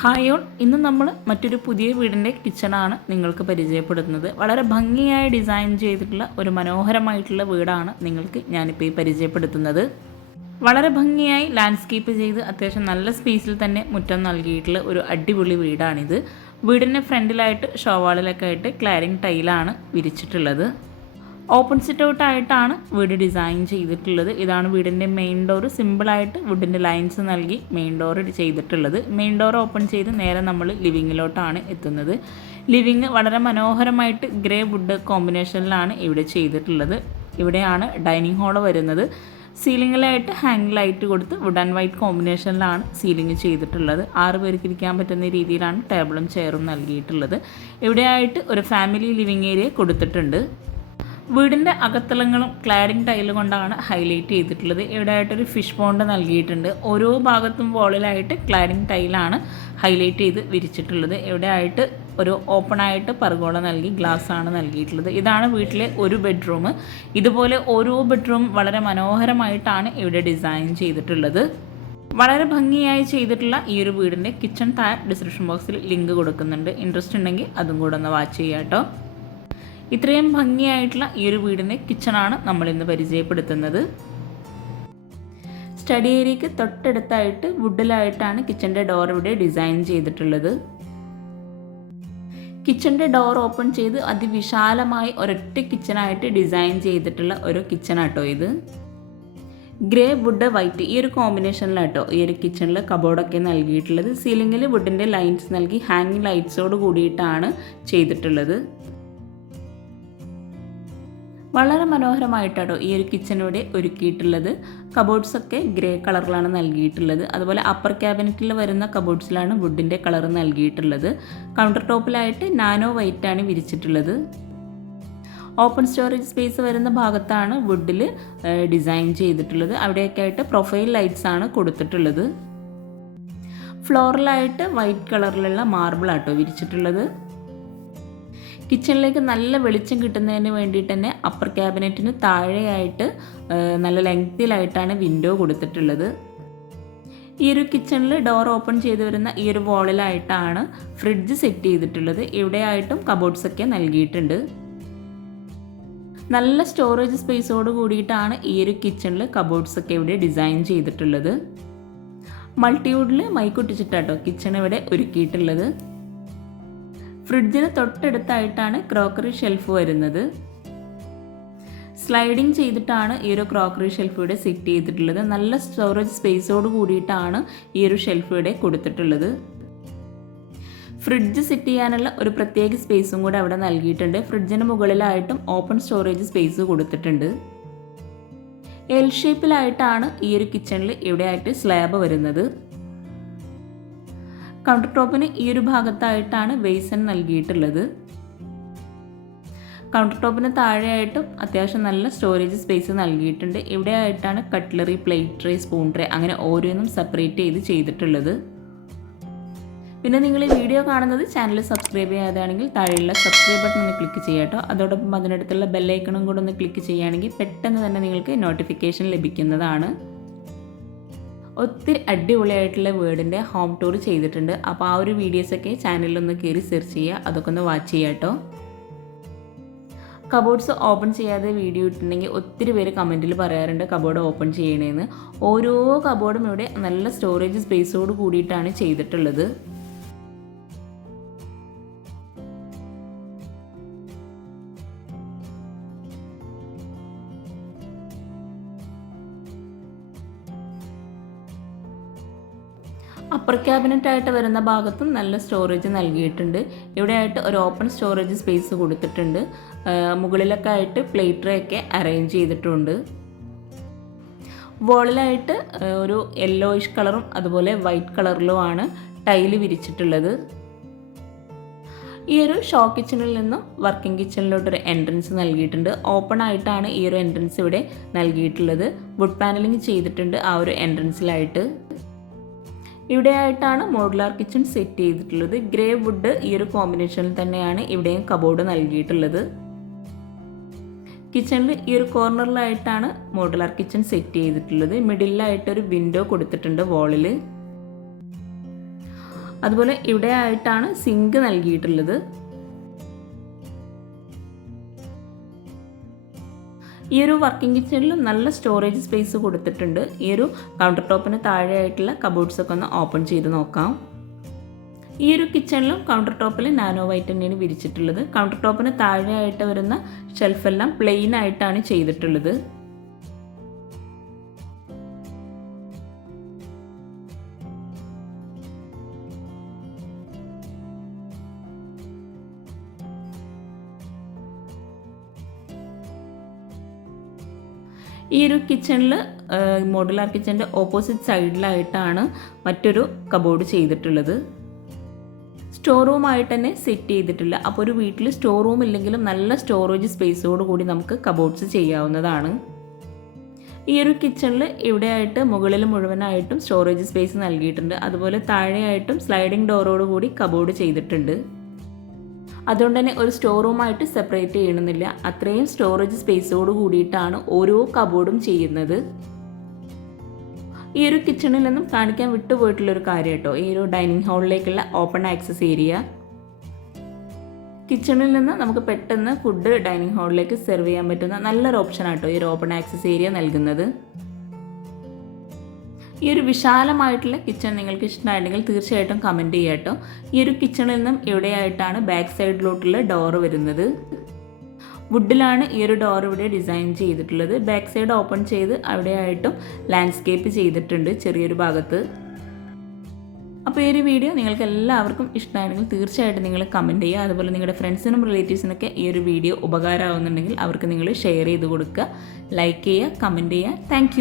Hi all ഇന്ന് നമ്മൾ മറ്റൊരു പുതിയ വീടിന്റെ കിച്ചണാണ് നിങ്ങൾക്ക് പരിചയപ്പെടുത്തുന്നത് വളരെ ഭംഗിയായി ഡിസൈൻ ചെയ്തിട്ടുള്ള ഒരു മനോഹരമായിട്ടുള്ള വീടാണ് നിങ്ങൾക്ക് ഞാനിപ്പോൾ ഈ പരിചയപ്പെടുത്തുന്നത്. വളരെ ഭംഗിയായി ലാൻഡ്സ്കേപ്പ് ചെയ്ത് അത്യാവശ്യം നല്ല സ്പേസിൽ തന്നെ മുറ്റം നൽകിയിട്ടുള്ള ഒരു അടിപൊളി വീടാണിത്. വീടിന്റെ ഫ്രണ്ടിലായിട്ട് ഷോവാളിലൊക്കെ ആയിട്ട് ക്ലാരിങ് ടൈലാണ് വിരിച്ചിട്ടുള്ളത്. ഓപ്പൺ സിറ്റ് ഔട്ട് ആയിട്ടാണ് വീട് ഡിസൈൻ ചെയ്തിട്ടുള്ളത്. ഇതാണ് വീടിന്റെ മെയിൻ ഡോർ. സിമ്പിളായിട്ട് വുഡിന്റെ ലൈൻസ് നൽകി മെയിൻ ഡോർ ചെയ്തിട്ടുള്ളത്. മെയിൻ ഡോർ ഓപ്പൺ ചെയ്ത് നേരെ നമ്മൾ ലിവിങ്ങിലോട്ടാണ് എത്തുന്നത്. ലിവിങ് വളരെ മനോഹരമായിട്ട് ഗ്രേ വുഡ് കോമ്പിനേഷനിലാണ് ഇവിടെ ചെയ്തിട്ടുള്ളത്. ഇവിടെയാണ് ഡൈനിങ് ഹാൾ വരുന്നത്. സീലിങ്ങിലായിട്ട് ഹാങ് ലൈറ്റ് കൊടുത്ത് വുഡ് ആൻഡ് വൈറ്റ് കോമ്പിനേഷനിലാണ് സീലിംഗ് ചെയ്തിട്ടുള്ളത്. ആറ് പേർക്ക് ഇരിക്കാൻ പറ്റുന്ന രീതിയിലാണ് ടേബിളും ചെയറും നൽകിയിട്ടുള്ളത്. ഇവിടെയായിട്ട് ഒരു ഫാമിലി ലിവിങ് ഏരിയ കൊടുത്തിട്ടുണ്ട്. വീടിന്റെ അകത്തളങ്ങളും ക്ലാഡിംഗ് ടൈൽ കൊണ്ടാണ് ഹൈലൈറ്റ് ചെയ്തിട്ടുള്ളത്. ഇവിടെയായിട്ടൊരു ഫിഷ് പോണ്ട് നൽകിയിട്ടുണ്ട്. ഓരോ ഭാഗത്തും വോളിലായിട്ട് ക്ലാഡിംഗ് ടൈലാണ് ഹൈലൈറ്റ് ചെയ്ത് വിരിച്ചിട്ടുള്ളത്. എവിടെയായിട്ട് ഒരു ഓപ്പൺ ആയിട്ട് പർഗോള നൽകി ഗ്ലാസ് ആണ് നൽകിയിട്ടുള്ളത്. ഇതാണ് വീട്ടിലെ ഒരു ബെഡ്റൂം ഇതുപോലെ ഓരോ ബെഡ്റൂം വളരെ മനോഹരമായിട്ടാണ് ഇവിടെ ഡിസൈൻ ചെയ്തിട്ടുള്ളത്. വളരെ ഭംഗിയായി ചെയ്തിട്ടുള്ള ഈ ഒരു വീടിന്റെ കിച്ചൺ താഴെ ഡിസ്ക്രിപ്ഷൻ ബോക്സിൽ ലിങ്ക് കൊടുക്കുന്നുണ്ട്. ഇൻട്രസ്റ്റ് ഉണ്ടെങ്കിൽ അതും കൂടെ ഒന്ന് വാച്ച് ചെയ്യാം കേട്ടോ ഇത്രയും ഭംഗിയായിട്ടുള്ള ഈ ഒരു വീടിന്റെ കിച്ചണാണ് നമ്മൾ ഇന്ന് പരിചയപ്പെടുത്തുന്നത്. സ്റ്റഡി ഏരിയയ്ക്ക് തൊട്ടടുത്തായിട്ട് വുഡിലായിട്ടാണ് കിച്ചന്റെ ഡോർ ഇവിടെ ഡിസൈൻ ചെയ്തിട്ടുള്ളത്. കിച്ചന്റെ ഡോർ ഓപ്പൺ ചെയ്ത് അതിവിശാലമായി ഒരൊറ്റ കിച്ചണായിട്ട് ഡിസൈൻ ചെയ്തിട്ടുള്ള ഒരു കിച്ചണാട്ടോ ഇത്. ഗ്രേ വുഡ് വൈറ്റ് ഈ ഒരു കോമ്പിനേഷനിലാട്ടോ ഈ ഒരു കിച്ചണിൽ കബോർഡൊക്കെ നൽകിയിട്ടുള്ളത്. സീലിങ്ങിൽ വുഡിന്റെ ലൈൻസ് നൽകി ഹാങ്ങിങ് ലൈറ്റ്സോട് കൂടിയിട്ടാണ് ചെയ്തിട്ടുള്ളത്. വളരെ മനോഹരമായിട്ടാണ് ഈ ഒരു കിച്ചൺ ഒരുക്കിയിട്ടുള്ളത്. കബോർഡ്സൊക്കെ ഗ്രേ കളറിലാണ് നൽകിയിട്ടുള്ളത്. അതുപോലെ അപ്പർ ക്യാബിനറ്റിൽ വരുന്ന കബോർഡ്സിലാണ് വുഡിന്റെ കളർ നൽകിയിട്ടുള്ളത്. കൗണ്ടർ ടോപ്പിലായിട്ട് നാനോ വൈറ്റാണ് വിരിച്ചിട്ടുള്ളത്. ഓപ്പൺ സ്റ്റോറേജ് സ്പേസ് വരുന്ന ഭാഗത്താണ് വുഡിൽ ഡിസൈൻ ചെയ്തിട്ടുള്ളത്. അവിടെയൊക്കെ ആയിട്ട് പ്രൊഫൈൽ ലൈറ്റ്സ് ആണ് കൊടുത്തിട്ടുള്ളത്. ഫ്ലോറിലായിട്ട് വൈറ്റ് കളറിലുള്ള മാർബിൾ ആട്ടോ വിരിച്ചിട്ടുള്ളത്. കിച്ചണിലേക്ക് നല്ല വെളിച്ചം കിട്ടുന്നതിന് വേണ്ടിയിട്ട് തന്നെ അപ്പർ ക്യാബിനറ്റിന് താഴെയായിട്ട് നല്ല ലെങ്തിലായിട്ടാണ് വിൻഡോ കൊടുത്തിട്ടുള്ളത്. ഈ ഒരു കിച്ചണിൽ ഡോർ ഓപ്പൺ ചെയ്ത് വരുന്ന ഈ ഒരു വോളിലായിട്ടാണ് ഫ്രിഡ്ജ് സെറ്റ് ചെയ്തിട്ടുള്ളത്. ഇവിടെയായിട്ടും കബോർഡ്സൊക്കെ നൽകിയിട്ടുണ്ട്. നല്ല സ്റ്റോറേജ് സ്പേസോട് കൂടിയിട്ടാണ് ഈ ഒരു കിച്ചണിൽ കബോർഡ്സൊക്കെ ഇവിടെ ഡിസൈൻ ചെയ്തിട്ടുള്ളത്. മൾട്ടിവുഡിൽ മൈക്കൊട്ടിച്ചിട്ടാട്ടോ കിച്ചൺ ഇവിടെ ഒരുക്കിയിട്ടുള്ളത്. ഫ്രിഡ്ജിന് തൊട്ടടുത്തായിട്ടാണ് ക്രോക്കറി ഷെൽഫ് വരുന്നത്. സ്ലൈഡിങ് ചെയ്തിട്ടാണ് ഈ ഒരു ക്രോക്കറി ഷെൽഫ് ഇവിടെ സെറ്റ് ചെയ്തിട്ടുള്ളത്. നല്ല സ്റ്റോറേജ് സ്പേസോട് കൂടിയിട്ടാണ് ഈ ഒരു ഷെൽഫ് ഇവിടെ കൊടുത്തിട്ടുള്ളത്. ഫ്രിഡ്ജ് സെറ്റ് ചെയ്യാനുള്ള ഒരു പ്രത്യേക സ്പേസും കൂടെ അവിടെ നൽകിയിട്ടുണ്ട്. ഫ്രിഡ്ജിന് മുകളിലായിട്ടും ഓപ്പൺ സ്റ്റോറേജ് സ്പേസ് കൊടുത്തിട്ടുണ്ട്. എൽ ഷേപ്പിലായിട്ടാണ് ഈ ഒരു കിച്ചണിൽ ഇവിടെയായിട്ട് സ്ലാബ് വരുന്നത്. കൗണ്ടർ ടോപ്പിന് ഈ ഒരു ഭാഗത്തായിട്ടാണ് ബേസൺ നൽകിയിട്ടുള്ളത്. കൗണ്ടർ ടോപ്പിന് താഴെയായിട്ടും അത്യാവശ്യം നല്ല സ്റ്റോറേജ് സ്പേസ് നൽകിയിട്ടുണ്ട്. ഇവിടെ ആയിട്ടാണ് cutlery plate tray spoon tray അങ്ങനെ ഓരോന്നും സെപ്പറേറ്റ് ചെയ്ത് ചെയ്തിട്ടുള്ളത്. പിന്നെ നിങ്ങൾ ഈ വീഡിയോ കാണുന്നത് ചാനൽ സബ്സ്ക്രൈബ് ചെയ്യാതാണെങ്കിൽ താഴെയുള്ള സബ്സ്ക്രൈബ് ബട്ടൺ ഒന്ന് ക്ലിക്ക് ചെയ്യാട്ടോ അതോടൊപ്പം അതിനടുത്തുള്ള ബെല്ലൈക്കണും കൂടെ ഒന്ന് ക്ലിക്ക് ചെയ്യുകയാണെങ്കിൽ പെട്ടെന്ന് തന്നെ നിങ്ങൾക്ക് നോട്ടിഫിക്കേഷൻ ലഭിക്കുന്നതാണ്. ഒത്തിരി അടിപൊളിയായിട്ടുള്ള വേർഡിന്റെ ഹോം ടൂർ ചെയ്തിട്ടുണ്ട്. അപ്പോൾ ആ ഒരു വീഡിയോസൊക്കെ ചാനലിലൊന്ന് കയറി സെർച്ച് ചെയ്യുക. അതൊക്കെ ഒന്ന് വാച്ച് ചെയ്യുക കേട്ടോ. കബോർഡ്സ് ഓപ്പൺ ചെയ്യാതെ വീഡിയോ ഇട്ടിട്ടുണ്ടെങ്കിൽ ഒത്തിരി പേര് കമന്റിൽ പറയാറുണ്ട് കബോർഡ് ഓപ്പൺ ചെയ്യണേന്ന്. ഓരോ കബോർഡും ഇവിടെ നല്ല സ്റ്റോറേജ് സ്പേസോട് കൂടിയിട്ടാണ് ചെയ്തിട്ടുള്ളത്. അപ്പർ ക്യാബിനറ്റ് ആയിട്ട് വരുന്ന ഭാഗത്തും നല്ല സ്റ്റോറേജ് നൽകിയിട്ടുണ്ട്. ഇവിടെയായിട്ട് ഒരു ഓപ്പൺ സ്റ്റോറേജ് സ്പേസ് കൊടുത്തിട്ടുണ്ട്. മുകളിലൊക്കെ ആയിട്ട് പ്ലേറ്ററൊക്കെ അറേഞ്ച് ചെയ്തിട്ടുണ്ട്. വോളിലായിട്ട് ഒരു യെല്ലോയിഷ് കളറും അതുപോലെ വൈറ്റ് കളറിലുമാണ് ടൈൽ വിരിച്ചിട്ടുള്ളത്. ഈ ഒരു ഷോ കിച്ചണിൽ നിന്നും വർക്കിംഗ് കിച്ചണിലോട്ടൊരു എൻട്രൻസ് നൽകിയിട്ടുണ്ട്. ഓപ്പൺ ആയിട്ടാണ് ഈ ഒരു എൻട്രൻസ് ഇവിടെ നൽകിയിട്ടുള്ളത്. വുഡ് പാനലിംഗ് ചെയ്തിട്ടുണ്ട് ആ ഒരു എൻട്രൻസിലായിട്ട് ഇവിടെയായിട്ടാണ് മോഡുലാർ കിച്ചൺ സെറ്റ് ചെയ്തിട്ടുള്ളത്. ഗ്രേ വുഡ് ഈ ഒരു കോമ്പിനേഷനിൽ തന്നെയാണ് ഇവിടെയും കബോർഡ് നൽകിയിട്ടുള്ളത്. കിച്ചണിൽ ഈ ഒരു കോർണറിലായിട്ടാണ് മോഡുലാർ കിച്ചൺ സെറ്റ് ചെയ്തിട്ടുള്ളത്. മിഡിലായിട്ട് ഒരു വിൻഡോ കൊടുത്തിട്ടുണ്ട് വാളിൽ അതുപോലെ ഇവിടെ ആയിട്ടാണ് സിങ്ക് നൽകിയിട്ടുള്ളത്. ഈ ഒരു വർക്കിംഗ് കിച്ചണിൽ നല്ല സ്റ്റോറേജ് സ്പേസ് കൊടുത്തിട്ടുണ്ട്. ഈ ഒരു കൗണ്ടർ ടോപ്പിന് താഴെയായിട്ടുള്ള കബോർഡ്സൊക്കെ ഒന്ന് ഓപ്പൺ ചെയ്ത് നോക്കാം. ഈ ഒരു കിച്ചണിലും കൗണ്ടർ ടോപ്പിൽ നാനോ വൈറ്റ് തന്നെയാണ് വിരിച്ചിട്ടുള്ളത്. കൗണ്ടർ ടോപ്പിന് താഴെയായിട്ട് വരുന്ന ഷെൽഫെല്ലാം പ്ലെയിൻ ആയിട്ടാണ് ചെയ്തിട്ടുള്ളത്. ഈ ഒരു കിച്ചണിൽ മോഡുലാർ കിച്ചന്റെ ഓപ്പോസിറ്റ് സൈഡിലായിട്ടാണ് മറ്റൊരു കബോർഡ് ചെയ്തിട്ടുള്ളത്. സ്റ്റോർ റൂമായിട്ട് തന്നെ സെറ്റ് ചെയ്തിട്ടില്ല. അപ്പോൾ ഒരു വീട്ടിൽ സ്റ്റോർ റൂം ഇല്ലെങ്കിലും നല്ല സ്റ്റോറേജ് സ്പേസോട് കൂടി നമുക്ക് കബോർഡ്സ് ചെയ്യാവുന്നതാണ്. ഈ ഒരു കിച്ചണിൽ ഇവിടെയായിട്ട് മുകളിൽ മുഴുവനായിട്ടും സ്റ്റോറേജ് സ്പേസ് നൽകിയിട്ടുണ്ട്. അതുപോലെ താഴെയായിട്ടും സ്ലൈഡിംഗ് ഡോറോട് കൂടി കബോർഡ് ചെയ്തിട്ടുണ്ട്. അതുകൊണ്ട് തന്നെ ഒരു സ്റ്റോർ റൂമായിട്ട് സെപ്പറേറ്റ് ചെയ്യണമെന്നില്ല അത്രയും സ്റ്റോറേജ് സ്പേസോട് കൂടിയിട്ടാണ് ഓരോ കബോർഡും ചെയ്യുന്നത്. ഈ ഒരു കിച്ചണിൽ നിന്നും കാണിക്കാൻ വിട്ടുപോയിട്ടുള്ളൊരു കാര്യം കേട്ടോ ഈ ഒരു ഡൈനിങ് ഹാളിലേക്കുള്ള ഓപ്പൺ ആക്സസ് ഏരിയ കിച്ചണിൽ നിന്ന് നമുക്ക് പെട്ടെന്ന് ഫുഡ് ഡൈനിങ് ഹാളിലേക്ക് സെർവ് ചെയ്യാൻ പറ്റുന്ന നല്ലൊരു ഓപ്ഷൻ ആട്ടോ ഈ ഒരു ഓപ്പൺ ആക്സസ് ഏരിയ നൽകുന്നത്. ഈ ഒരു വിശാലമായിട്ടുള്ള കിച്ചൺ നിങ്ങൾക്ക് ഇഷ്ടമായിട്ടുണ്ടെങ്കിൽ തീർച്ചയായിട്ടും കമന്റ് ചെയ്യുക കേട്ടോ ഈ ഒരു കിച്ചണിൽ നിന്നും എവിടെയായിട്ടാണ് ബാക്ക് സൈഡിലോട്ടുള്ള ഡോറ് വരുന്നത്? വുഡിലാണ് ഈ ഒരു ഡോർ ഇവിടെ ഡിസൈൻ ചെയ്തിട്ടുള്ളത്. ബാക്ക് സൈഡ് ഓപ്പൺ ചെയ്ത് അവിടെയായിട്ടും ലാൻഡ്സ്കേപ്പ് ചെയ്തിട്ടുണ്ട് ചെറിയൊരു ഭാഗത്ത്. അപ്പോൾ ഈ ഒരു വീഡിയോ നിങ്ങൾക്ക് എല്ലാവർക്കും ഇഷ്ടമായിരുന്നെങ്കിൽ തീർച്ചയായിട്ടും നിങ്ങൾ കമന്റ് ചെയ്യുക. അതുപോലെ നിങ്ങളുടെ ഫ്രണ്ട്സിനും റിലേറ്റീവ്സിനൊക്കെ ഈ ഒരു വീഡിയോ ഉപകാരമാകുന്നുണ്ടെങ്കിൽ അവർക്ക് നിങ്ങൾ ഷെയർ ചെയ്ത് കൊടുക്കുക. ലൈക്ക് ചെയ്യുക കമന്റ് ചെയ്യുക. താങ്ക്